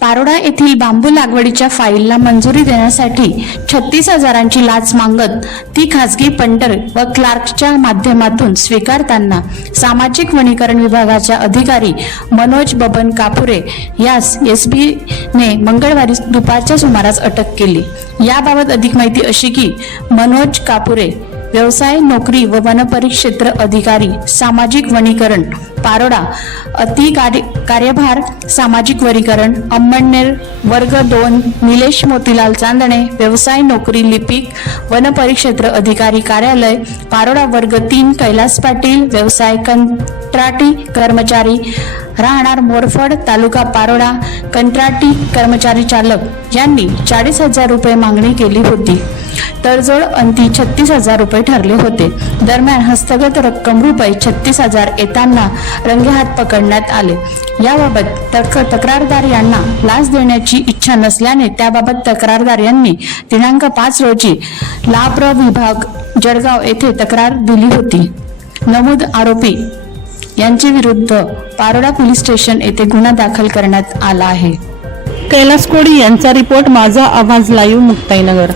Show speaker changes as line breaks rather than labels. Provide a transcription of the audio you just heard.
पारोडा येथील बांबू लागवडीच्या फाईलला मंजुरी देण्यासाठी छत्तीस हजारांची लाच मागत ती खासगी पंटर व क्लार्कच्या माध्यमातून स्वीकारताना सामाजिक वनीकरण विभागाच्या अधिकारी मनोज बबन कापुरे यास एस ने मंगळवारी दुपारच्या सुमारास अटक केली. याबाबत अधिक माहिती अशी की मनोज कापुरे व्यवसाय नोकरी व वनपरिक्षेत्र अधिकारी सामाजिक वनीकरण पारोडा अति कार्य कार्यभार सामाजिक वनीकरण अंबडनेर वर्ग दोन निलेश मोतीलाल चांदणे व्यवसाय नोकरी लिपिक वनपरिक्षेत्र अधिकारी कार्यालय पारोडा वर्ग तीन कैलास पाटील व्यवसाय कंत्राटी कर्मचारी राहणार मोरफड तालुका पारोडा कंत्राटी कर्मचारी चालक यांनी चाळीस हजार रुपये मागणी केली होती. तडजोड अंती छत्तीस हजार रुपये ठरले होते. दरम्यान हस्तगत रक्कम रुपये छत्तीस हजार येताना रंगेहात पकडण्यात आले. याबाबत तक तक्रारदार यांना लाच देण्याची इच्छा नसल्याने त्याबाबत तक्रारदार यांनी दिनांक पाच रोजी लाप्र विभाग जळगाव येथे तक्रार दिली होती. नमूद आरोपी यांच्या विरुद्ध पारोडा पोलीस स्टेशन येथे गुन्हा दाखल करण्यात आला आहे.
कैलास कोडी यांचा रिपोर्ट माझा आवाज लाईव्ह मुक्ताईनगर.